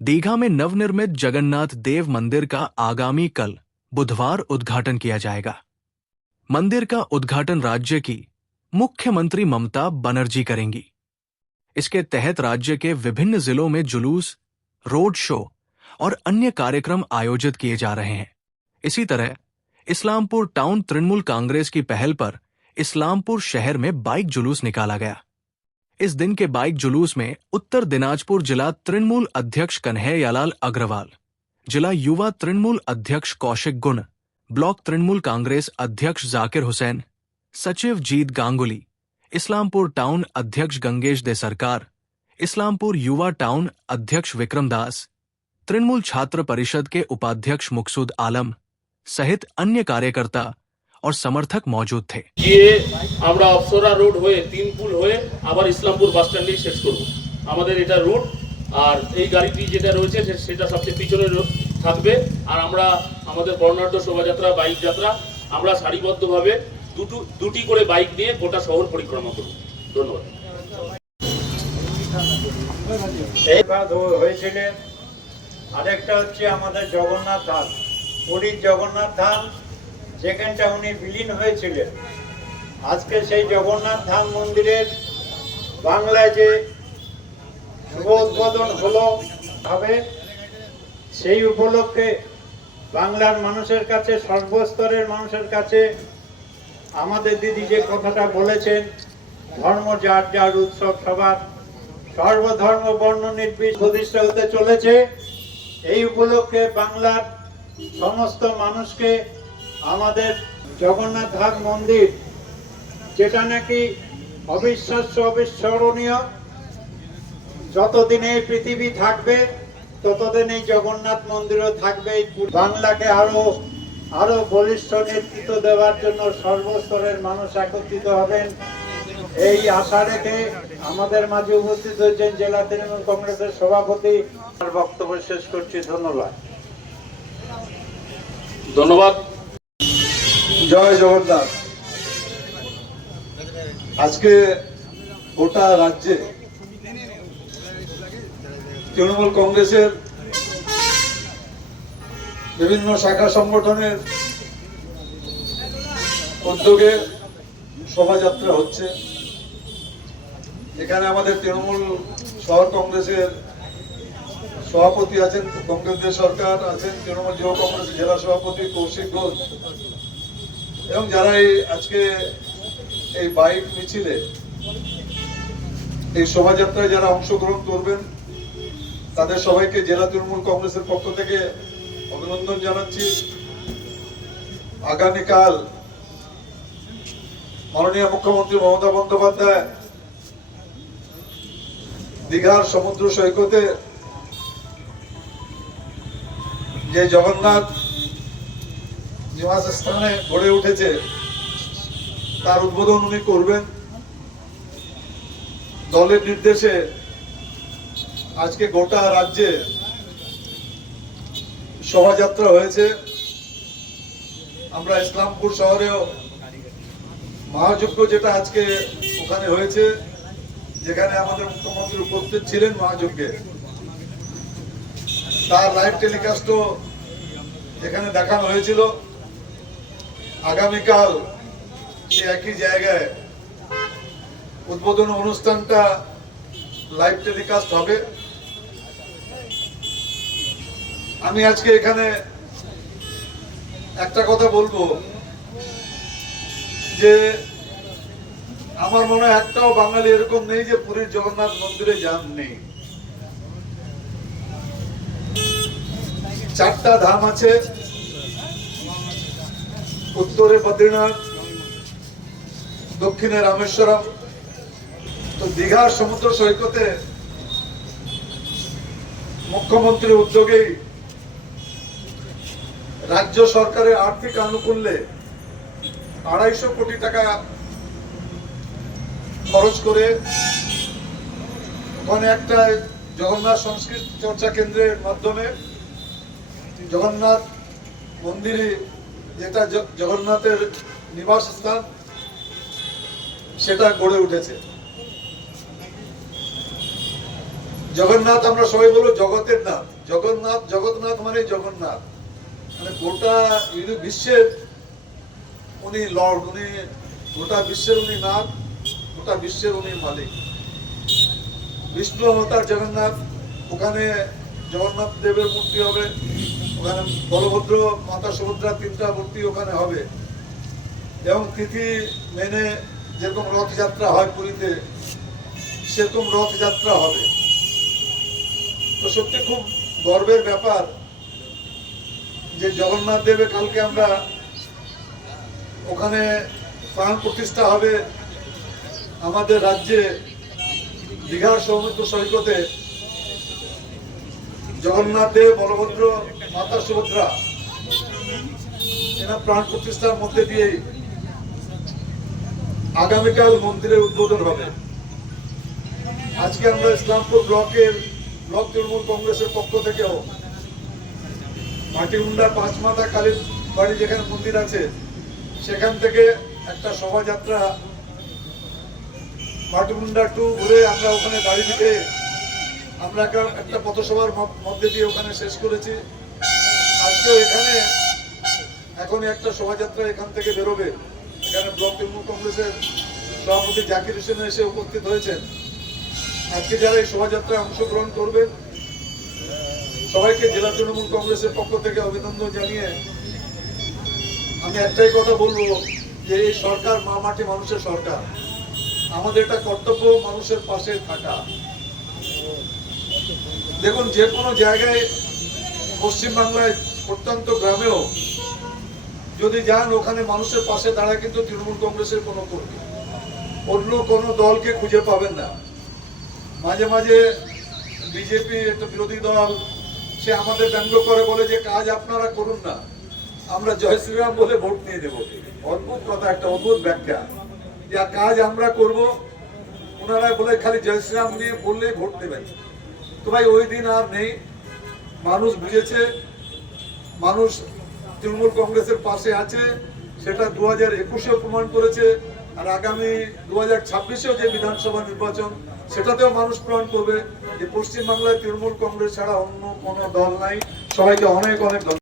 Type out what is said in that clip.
दीघा में नवनिर्मित जगन्नाथ देव मंदिर का आगामी कल बुधवार उद्घाटन किया जाएगा। मंदिर का उद्घाटन राज्य की मुख्यमंत्री ममता बनर्जी करेंगी। इसके तहत राज्य के विभिन्न जिलों में जुलूस, रोड शो और अन्य कार्यक्रम आयोजित किए जा रहे हैं। इसी तरह इस्लामपुर टाउन तृणमूल कांग्रेस की पहल पर इस्लामपुर शहर में बाइक जुलूस निकाला गया। इस दिन के बाइक जुलूस में उत्तर दिनाजपुर जिला तृणमूल अध्यक्ष कन्हैयालाल अग्रवाल, जिला युवा तृणमूल अध्यक्ष कौशिक गुण, ब्लॉक तृणमूल कांग्रेस अध्यक्ष जाकिर हुसैन, सचिव जीत गांगुली, इस्लामपुर टाउन अध्यक्ष गंगेश दे सरकार, इस्लामपुर युवा टाउन अध्यक्ष विक्रम दास, तृणमूल छात्र परिषद के उपाध्यक्ष मुकसूद आलम सहित अन्य कार्यकर्ता और समर्थक मौजूद थे। ये আমরা অপসরা রোড হয়ে তিনপুল হয়ে আবার ইসলামপুর বাস স্ট্যান্ডে শেষ করব। আমাদের এটা রুট, আর এই গাড়িটি যেটা রয়েছে সেটা সবচেয়ে পিছনে থাকবে। আর আমরা আমাদের বর্ণাঢ্য শোভাযাত্রা, বাইক যাত্রা আমরা সারিবদ্ধভাবে দুটি করে বাইক নিয়ে গোটা শহর পরিক্রমা করব। ধন্যবাদ। এই কাজ হয়েছিল। আরেকটা হচ্ছে আমাদের জগন্নাথ ধাম, পুরীর জগন্নাথ ধাম যেখানটা উনি বিলীন হয়েছিলেন। আজকে সেই জগন্নাথ ধাম মন্দিরের বাংলায় যে শুভ উদ্বোধন হলো হবে, সেই উপলক্ষে বাংলার মানুষের কাছে, সর্বস্তরের মানুষের কাছে আমাদের দিদি যে কথাটা বলেছেন, ধর্ম যার যার উৎসব সবার, সর্বধর্ম বর্ণ নির্বিশেষে প্রতিষ্ঠা হতে চলেছে। এই উপলক্ষে বাংলার সমস্ত মানুষকে আমাদের জগন্নাথ ধাম মন্দির, যেটা নাকি অবিশ্বাস্য, অবিস্মরণীয়, যতদিন এই পৃথিবী থাকবে ততদিন এই জগন্নাথ মন্দিরও থাকবে। বাংলাকে আরো বলিষ্ঠ নেতৃত্ব দেওয়ার জন্য সর্বস্তরের মানুষ একত্রিত হবেন, এই আশা রেখে আমাদের মাঝে উপস্থিত হয়েছেন জেলা তৃণমূল কংগ্রেসের সভাপতি। আমার বক্তব্য শেষ করছি। ধন্যবাদ। ধন্যবাদ। জয় জগন্নাথ। আজকে গোটা রাজ্যে তৃণমূল কংগ্রেসের বিভিন্ন শাখা সংগঠনের উদ্যোগে শোভাযাত্রা হচ্ছে। এখানে আমাদের তৃণমূল শহর কংগ্রেসের সভাপতি আছেন, কংগ্রেস সরকার আছেন, তৃণমূল যুব কংগ্রেসের জেলা সভাপতি কৌশিক ঘোষ, এবং যারা আজকে এই বাইক মিছিলে, এই শোভাযাত্রায় যারা অংশগ্রহণ করবেন, তাদের সবাইকে জেলা তৃণমূল কংগ্রেসের পক্ষ থেকে অভিনন্দন জানাচ্ছি। আগামীকাল মাননীয় মুখ্যমন্ত্রী মমতা বন্দ্যোপাধ্যায় দীঘার সমুদ্র সৈকতে যে জগন্নাথ নিবাস স্থানে গড়ে উঠেছে তার উদ্বোধন উনি করবেন। দলের নির্দেশে আজকে গোটা রাজ্যে শোভাযাত্রা হয়েছে। আমরা ইসলামপুর শহরেও মহাযজ্ঞ যেটা আজকে ওখানে হয়েছে, যেখানে আমাদের মুখ্যমন্ত্রী উপস্থিত ছিলেন মহাযজ্ঞে, তার লাইভ টেলিকাস্টও এখানে দেখানো হয়েছিল। আগামীকাল সে একই জায়গায় উদ্বোধন অনুষ্ঠানটা লাইভ টেলিকাস্ট হবে। আমি আজকে এখানে একটা কথা বলবো যে আমার মনে হয় একটাও বাঙালি এরকম নেই যে পুরীর জগন্নাথ মন্দিরে যান নেই। 4টা ধাম আছে, উত্তরে বদ্রীনাথ, দক্ষিণে রামেশ্বরম। তো দীঘার সমুদ্র সৈকতে মুখ্যমন্ত্রীর উদ্যোগেই রাজ্য সরকারের আর্থিক আনুকূল্যে 250 কোটি টাকা খরচ করে ওখানে একটা জগন্নাথ সংস্কৃতি চর্চা কেন্দ্রের মাধ্যমে জগন্নাথ মন্দিরে, যেটা জগন্নাথের নিবাস স্থান, সেটা গড়ে উঠেছে। জগন্নাথ আমরা সবাই বলবো জগতের নাথ। জগন্নাথ, জগন্নাথ মানে জগন্নাথ, মানে গোটা বিশ্বের উনি লর্ড, উনি গোটা বিশ্বের উনি নাথ, গোটা বিশ্বের উনি মালিক। বিষ্ণু অবতার জগন্নাথ, ওখানে জগন্নাথ দেবের মূর্তি হবে, ওখানে বলভদ্র মাতা সুভদ্রা তিনটা মূর্তি ওখানে হবে, এবং তিথি মেনে যেরকম রথযাত্রা হয় পুরীতে সেরকম রথযাত্রা হবে। তো সত্যি খুব গর্বের ব্যাপার যে জগন্নাথ দেবে কালকে আমরা ওখানে প্রাণ প্রতিষ্ঠা হবে। আমাদের রাজ্যে দীঘার সমুদ্র সৈকতে জগন্নাথ দেব, বলভদ্র মাতা সুভদ্রা এরা প্রাণ প্রতিষ্ঠার মধ্যে দিয়েই আগামীকাল মন্দিরের উদ্বোধন হবে। আজকে আমরা ইসলামপুর ব্লক তৃণমূল কংগ্রেসের পক্ষ থেকেও মাটিমুন্ডা পাঁচমাথা কালীর বাড়ি যেখানে মন্দির আছে সেখান থেকে একটা শোভাযাত্রা মাটিমুন্ডা টু ঘুরে আমরা ওখানে দাঁড়িয়ে দিতে আমরা একটা পথসভার মধ্যে দিয়ে ওখানে শেষ করেছি। আজকেও এখানে এখন একটা শোভাযাত্রা এখান থেকে বেরোবে। এখানে ব্লক তৃণমূল কংগ্রেসের সভাপতি জাকির হোসেন এসে উপস্থিত হয়েছেন। আজকে যারা এই শোভাযাত্রায় অংশগ্রহণ করবেন সবাইকে জেলা তৃণমূল কংগ্রেসের পক্ষ থেকে অভিনন্দন জানিয়ে আমি একটাই কথা বলবো যে এই সরকার মা মাটি মানুষের সরকার। আমাদের এটা কর্তব্য মানুষের পাশে থাকা। দেখুন, যে কোনো জায়গায় পশ্চিমবাংলায় প্রত্যন্ত গ্রামেও যদি যান ওখানে মানুষের পাশে দাঁড়ায় কিন্তু তৃণমূল কংগ্রেসের কোনো কর্মী, অন্য কোনো দলকে খুঁজে পাবেন না। মাঝে মাঝে বিজেপি একটা বিরোধী দল সে আমাদের ব্যঙ্গ করে বলে যে কাজ আপনারা করুন না, আমরা জয় শ্রীরাম বলে ভোট নিয়ে দেবো। অদ্ভুত কথা, একটা অদ্ভুত ব্যাখ্যা। যা কাজ আমরা করব ওনারা বলে খালি জয় শ্রীরাম নিয়ে বললেই ভোট দেবেন। তো ভাই ওই দিন আর নেই। মানুষ বুঝেছে, মানুষ তৃণমূল কংগ্রেসের পাশে আছে, সেটা 2021-এও প্রমাণ করেছে, আর আগামী 2026-এও যে বিধানসভা নির্বাচন সেটাতেও মানুষ প্রমাণ করবে যে পশ্চিমবাংলায় তৃণমূল কংগ্রেস ছাড়া অন্য কোনো দল নাই। সবাইকে অনেক অনেক ধন্যবাদ।